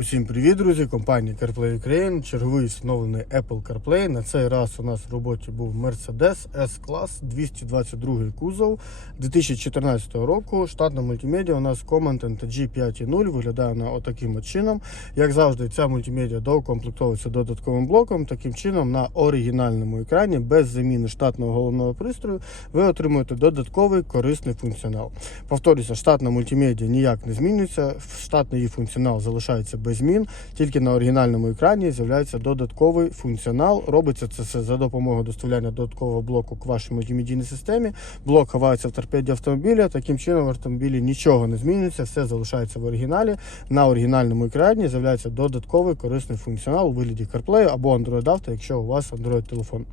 Усім привіт, друзі! Компанія CarPlay Ukraine. Черговий встановлений Apple CarPlay. На цей раз у нас в роботі був Mercedes S-Class 222 кузов 2014 року. Штатна мультимедіа у нас Command NTG 5.0 виглядає вона отаким от чином. Як завжди, ця мультимедіа доукомплектовується додатковим блоком. Таким чином, на оригінальному екрані без заміни штатного головного пристрою ви отримуєте додатковий корисний функціонал. Повторюся, штатна мультимедіа ніяк не змінюється. Штатний її функціонал залишається без змін. Тільки на оригінальному екрані з'являється додатковий функціонал. Робиться це за допомогою доставляння додаткового блоку к вашій мультимедійній системі. Блок ховається в торпеді автомобіля. Таким чином в автомобілі нічого не змінюється, все залишається в оригіналі. На оригінальному екрані з'являється додатковий корисний функціонал у вигляді CarPlay або Android Auto, якщо у вас Android телефон.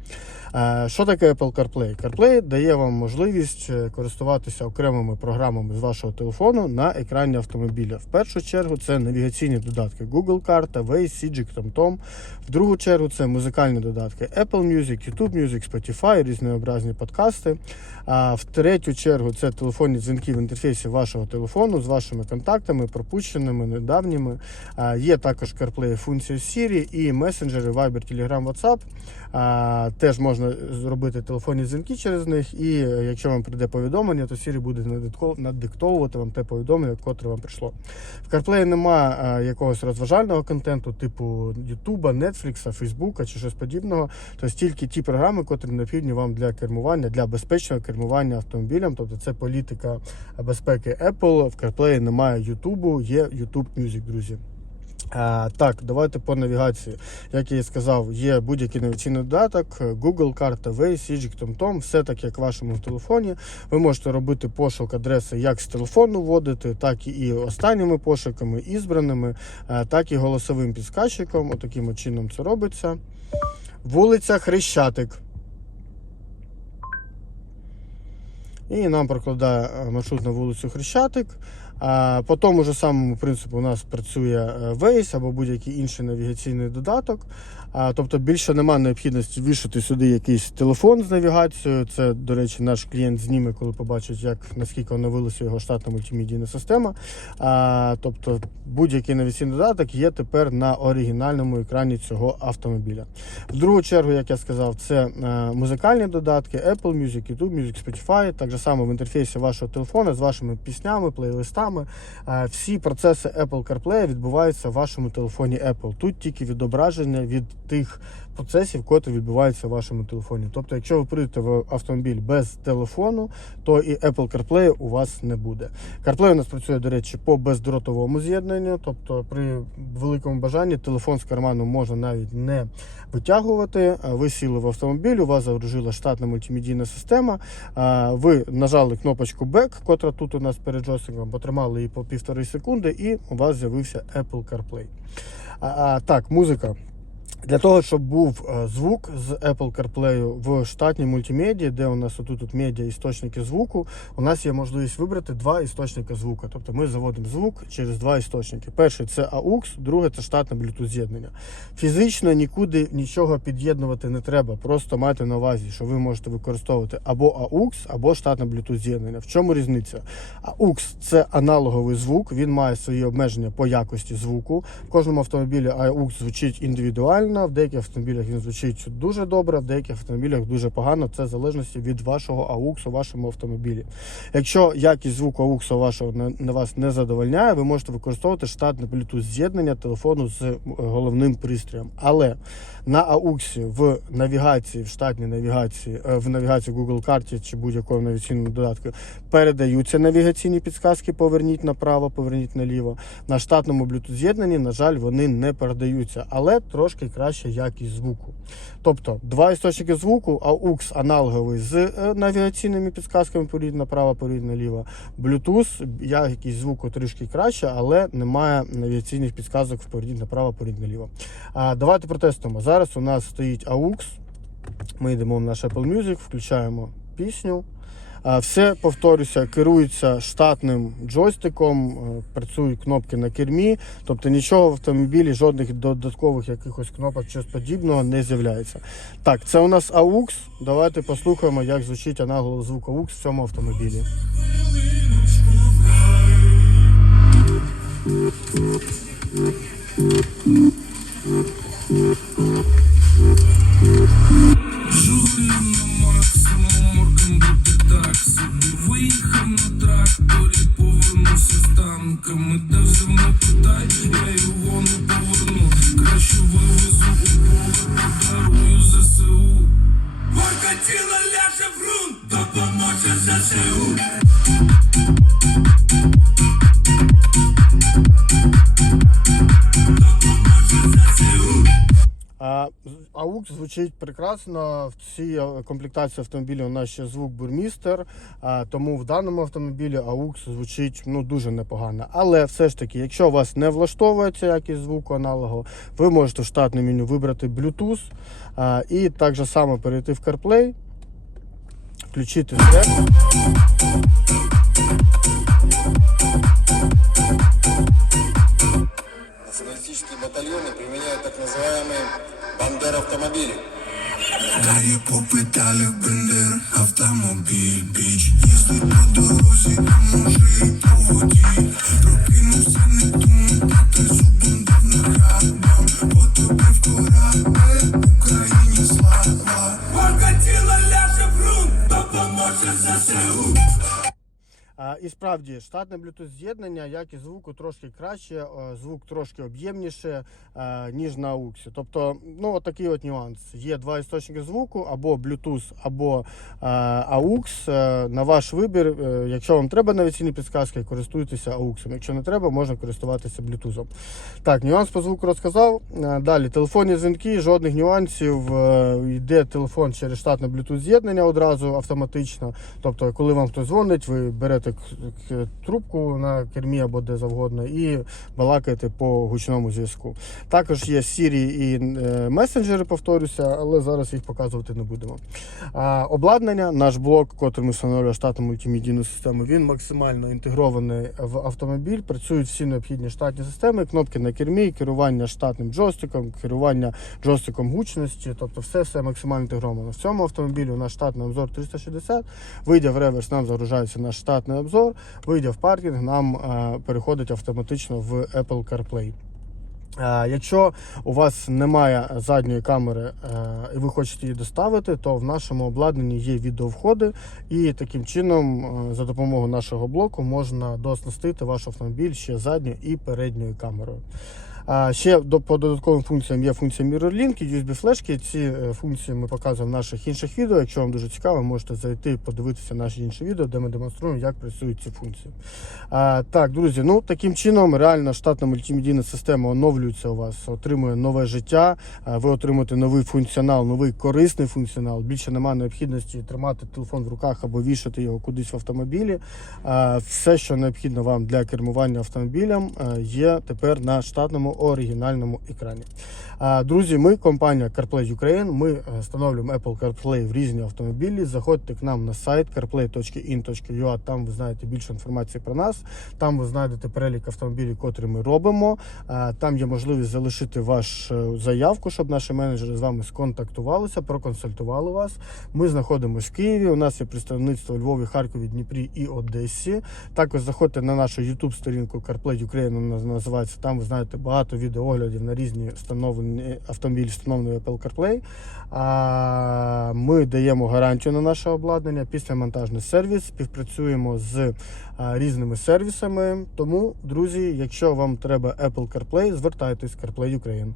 Е, Що таке Apple CarPlay? CarPlay дає вам можливість е, користуватися окремими програмами з вашого телефону на екрані автомобіля. В першу чергу це навігаційні додатки Google карта, Waze, Sijik, TomTom. В другу чергу це музикальні додатки Apple Music, YouTube Music, Spotify, різнообразні подкасти. А в третю чергу це телефонні дзвінки в інтерфейсі вашого телефону з вашими контактами, пропущеними, недавніми. А, Є також CarPlay функція Siri і месенджери Viber, Telegram, WhatsApp. А, Теж можна зробити телефонні дзвінки через них, і е, якщо вам прийде повідомлення, то Siri буде надиктовувати вам те повідомлення, котре вам прийшло. В CarPlay немає а, якогось розважального контенту, типу Ютуба, Нетфлікса, Фейсбука чи щось подібного. Тобто тільки ті програми, котрі необхідні вам для кермування, для безпечного кермування автомобілем. Тобто це політика безпеки Apple. В CarPlay немає Ютубу, є YouTube Music, друзі. Так, давайте по навігації. Як я і сказав, є будь-який навігаційний додаток, Google, карта, Waze, Sijik, TomTom, все так як в вашому телефоні. Ви можете робити пошук адреси як з телефону вводити, так і останніми пошуками, ізбраними, е, так і голосовим підсказчиком. Отаким от чином це робиться. Вулиця Хрещатик. І нам прокладає е, маршрут на вулицю Хрещатик. По тому ж самому принципу у нас працює е, Waze або будь-який інший навігаційний додаток. Тобто більше немає необхідності вішати сюди якийсь телефон з навігацією. Це, до речі, наш клієнт зніме, коли побачить, як наскільки оновилася його штатна мультимедійна система. Тобто будь-який навігаційний додаток є тепер на оригінальному екрані цього автомобіля. В другу чергу, як я сказав, це е, музикальні додатки Apple Music, YouTube Music, Spotify, так само в інтерфейсі вашого телефона з вашими піснями, плейлистами. Е, Всі процеси Apple CarPlay відбуваються в вашому телефоні Apple. Тут тільки відображення від тих процесів, котрі відбуваються в вашому телефоні. Тобто, якщо ви прийдете в автомобіль без телефону, то і Apple CarPlay у вас не буде. CarPlay у нас працює, до речі, по бездротовому з'єднанню. Тобто, при великому бажанні телефон з карману можна навіть не витягувати. Ви сіли в автомобіль, у вас загружила штатна мультимедійна система. Ви нажали кнопочку Back, котра тут у нас перед джойстиком, потримали її по півтори секунди, і у вас з'явився Apple CarPlay. А, а, так, музика. Для того, щоб був е, звук з Apple CarPlay в штатній мультимедії, де у нас отут от медіа істочники звуку, у нас є можливість вибрати два істочники звуку. Тобто ми заводимо звук через два істочники. Перший це AUX, другий це штатне Bluetooth з'єднання. Фізично нікуди нічого під'єднувати не треба. Просто майте на увазі, що ви можете використовувати або AUX, або штатне Bluetooth з'єднання. В чому різниця? AUX – це аналоговий звук, він має свої обмеження по якості звуку. В кожному автомобілі AUX звучить індивідуально, в деяких автомобілях він звучить дуже добре, в деяких автомобілях дуже погано. Це в залежності від вашого AUX у вашому автомобілі. Якщо якість звуку AUX вашого на, на вас не задовольняє, ви можете використовувати штатне Bluetooth з'єднання телефону з е, головним пристроєм. Але на AUX в навігації, в штатній навігації, е, в навігації Google карті чи будь-якому навігаційному додатку передаються навігаційні підсказки, поверніть направо, поверніть наліво. На штатному Bluetooth з'єднанні, на жаль, вони не передаються, але трошки краща якість звуку. Тобто два істочники звуку, AUX аналоговий з е, навігаційними підсказками порід направо, порід наліво. Bluetooth, якість звуку трішки краще, але немає навігаційних підсказок порід направо, порід наліво. А, давайте протестуємо. Зараз у нас стоїть AUX. Ми йдемо в наш Apple Music, включаємо пісню. Все, повторюся, керується штатним джойстиком, е, працюють кнопки на кермі, тобто нічого в автомобілі, жодних додаткових якихось кнопок щось подібного не з'являється. Так, це у нас AUX. Давайте послухаємо, як звучить аналог звук AUX в цьому автомобілі. Жуглю допоможе ЗСУ. Допоможе ЗСУ. А, з- AUX звучить прекрасно. В цій комплектації автомобіля у нас ще звук бурмістер, тому в даному автомобілі AUX звучить ну, дуже непогано. Але все ж таки, якщо вас не влаштовує ця якість звуку аналогу, ви можете в штатне меню вибрати Bluetooth і так само перейти в CarPlay, включити стек. Справді, штатне Bluetooth з'єднання, як і звуку трошки краще, е, звук трошки об'ємніше, е, ніж на AUX. Тобто, ну такий от нюанс. Є два істочники звуку, або Bluetooth, або AUX. Е, На ваш вибір. Якщо вам треба навіційні підсказки, користуйтеся AUX. Якщо не треба, можна користуватися Bluetooth. Так, нюанс по звуку розказав. Далі, телефонні дзвінки, жодних нюансів. Йде телефон через штатне Bluetooth з'єднання одразу автоматично. Тобто, коли вам хтось дзвонить, ви берете трубку на кермі або де завгодно і балакаєте по гучному зв'язку. Також є Siri і е, месенджери, повторюся, але зараз їх показувати не будемо. А, обладнання, наш блок, котрий ми встановлюємо штатну мультимедійну систему, він максимально інтегрований в автомобіль. Працюють всі необхідні штатні системи, кнопки на кермі, керування штатним джойстиком, керування джойстиком гучності, тобто все все максимально інтегровано. В цьому автомобілі у нас штатний обзор 360. Вийде в реверс, нам загружається наш штатний обзор. Вийде в паркінг, нам е, переходить автоматично в Apple CarPlay. Е, Якщо у вас немає задньої камери е, і ви хочете її доставити, то в нашому обладнанні є відеовходи, і таким чином, за допомогою нашого блоку, можна дооснастити ваш автомобіль ще задньою і передньою камерою. Ще по додатковим функціям є функція MirrorLink і USB флешки. Ці е, функції ми показуємо в наших інших відео. Якщо вам дуже цікаво, можете зайти подивитися наші інші відео, де ми демонструємо, як працюють ці функції. Так, друзі, ну таким чином реально штатна мультимедійна система оновлюється у вас, отримує нове життя. Ви отримуєте новий функціонал, новий корисний функціонал. Більше немає необхідності тримати телефон в руках або вішати його кудись в автомобілі. Все, що необхідно вам для кермування автомобілем, є тепер на штатному оригінальному екрані. Друзі, ми компанія CarPlay Ukraine. Ми е, встановлюємо Apple CarPlay в різні автомобілі. Заходьте к нам на сайт carplay.in.ua, Там ви знаєте більше інформації про нас. Там ви знайдете перелік автомобілів, котрі ми робимо. Там є можливість залишити вашу заявку, щоб наші менеджери з вами сконтактувалися, проконсультували вас. Ми знаходимося в Києві. У нас є представництво у Львові, Харкові, Дніпрі і Одесі. Також заходьте на нашу YouTube сторінку CarPlay Ukraine, вона називається. Там ви знаєте багато відеооглядів на різні встановлені автомобілі, встановлені Apple CarPlay. А, Ми даємо гарантію на наше обладнання після монтажний сервіс, співпрацюємо з різними сервісами. Тому, друзі, якщо вам треба Apple CarPlay, звертайтесь CarPlay Ukraine.